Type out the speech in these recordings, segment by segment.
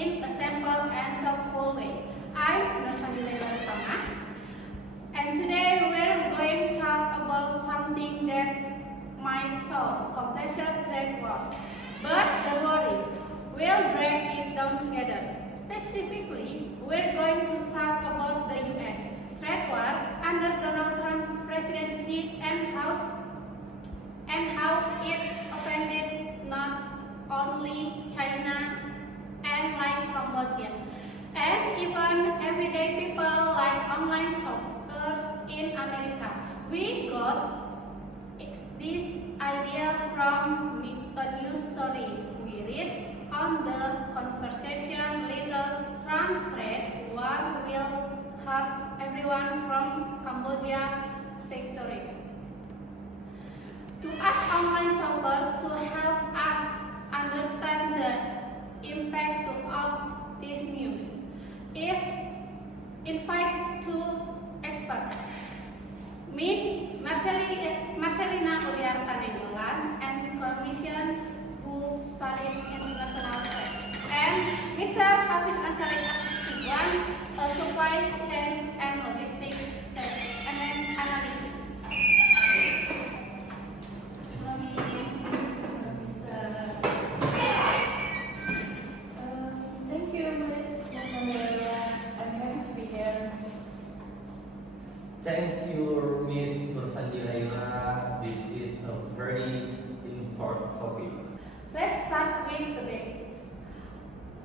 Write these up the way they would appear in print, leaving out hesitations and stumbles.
in a simple and thoughtful way. I'm Nursani Leila Tama, and today we're going to talk about something that might solve complex trade wars. But don't worry, we'll break it down together. Specifically, we're going to talk about the US trade war under Donald Trump presidency and how it offended not only China and like Cambodia, and even everyday people like online shoppers in America. We got this idea from a news story we read on the conversation. Little Trump's trade war will hurt everyone from Cambodia victories. To ask online shoppers to help us understand the impact of this news. If invite two experts, Miss Marcelina Uriarta Nenggolan and clinicians who studies international trade, and Mr. Hafiz Ansari Akhiwan, a supply chain and logistics analysis. Thank you, Ms. Mohammed. I'm happy to be here. Thanks you, Miss Nursani Leila. This is a very important topic. Let's start with the basics.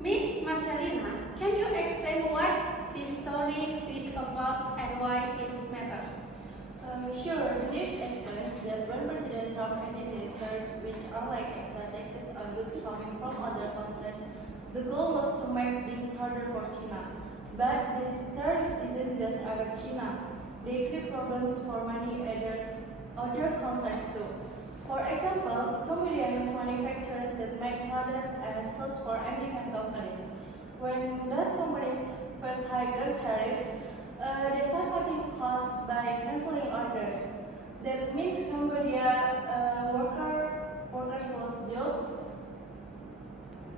Miss Marcelina, can you explain what this story is about and why it matters? Sure, the news explains that when President Trump ended the tariffs, which are like extra taxes on goods coming from other countries, the goal was to make things harder for China. But these tariffs didn't just affect China. They create problems for many other countries too. For example, Cambodia has manufacturers that make clothes and sauce for American companies. When those companies face higher tariffs, they start cutting costs by canceling orders. That means Cambodia workers lost jobs,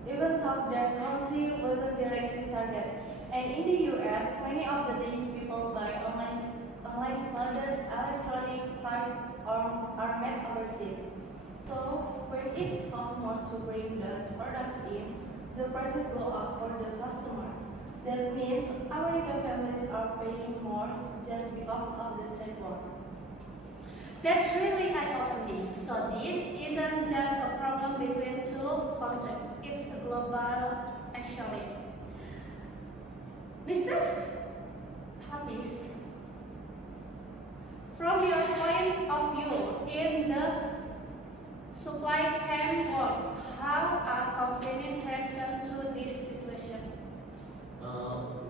even though their country wasn't directly targeted. And in the US, many of the things people buy online clothes, electronic parts are made overseas. So when it costs more to bring those products in, the prices go up for the customer. That means American families are paying more just because of the trade war. That's really eye-opening. So this isn't just a problem between two countries, it's a global actually. Mr. Hafiz, from your point of view in the supply chain world, how are companies reaction to this situation?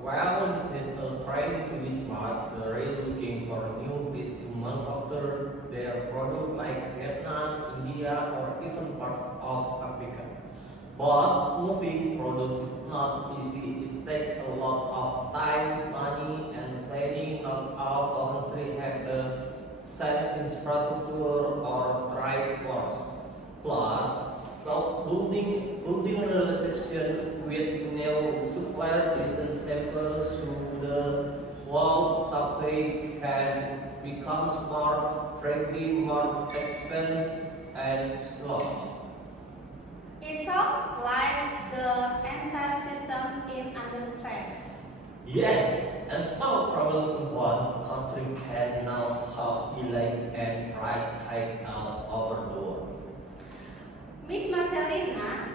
While businesses are trying to be smart, they're really looking for new ways to manufacture their product like Vietnam, India, or even parts of Africa. But moving product is not easy. It takes a lot of time, money, and planning. Not all countries have the same infrastructure or trade wars. Plus, building a relationship with new suppliers isn't simple, so the world supply can become frankly more expensive and slow. It sounds like the entire system is under stress. Yes, and small problem in one country can now cause delay and price hike all over the world. Miss Marcelina,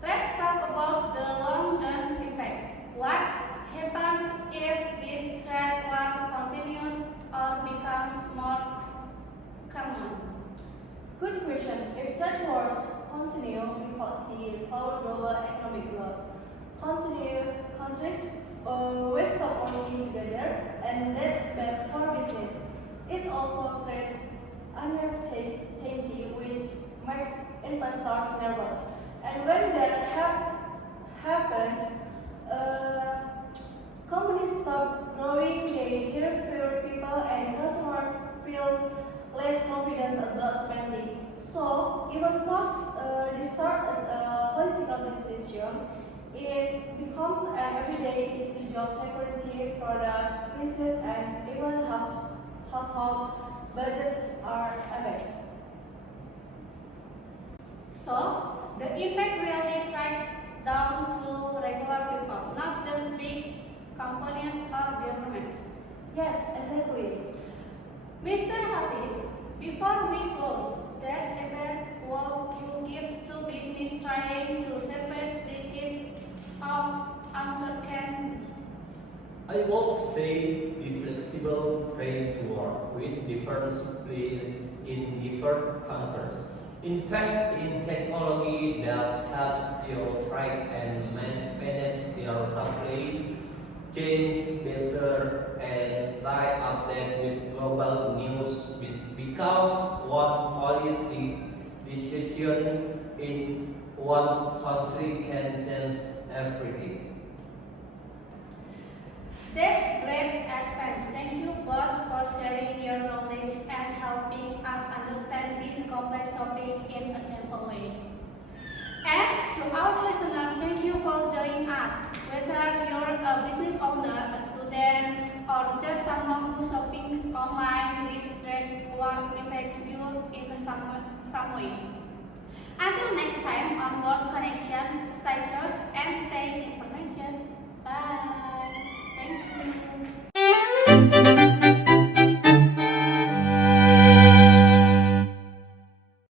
let's talk about the long-term effect. What happens if this trade war continues or becomes more common? Good question. If trade wars continue, we could see slower global economic growth. Countries will stop working together, and that's bad for business. It also creates uncertainty, which makes investors nervous. And when that happens, companies stop growing, they hire fewer people, and customers feel less confident about spending. So, even though this starts as a political decision, It becomes an everyday issue: job security, product prices, and even household budgets are affected. So, the impact really tracked down to regular people, not just big companies or governments. Yes, exactly. Mr. Hafiz, before we close, that event will you give to business trying to service the kids of uncertainty? I would say be flexible, train to work with different disciplines in different countries. Invest in technology that helps you track and manage your supply chains better and stay updated with global news because one policy decision in one country can change everything. That's great advice. Thank you both for sharing your knowledge and helping us understand this complex topic in a simple way. And to our listeners, thank you for joining us. Whether you're a business owner, a student, or just someone who shopping online, this trade war affects you in some way. Until next time on World Connection, stay close and stay information. Bye. Thank you.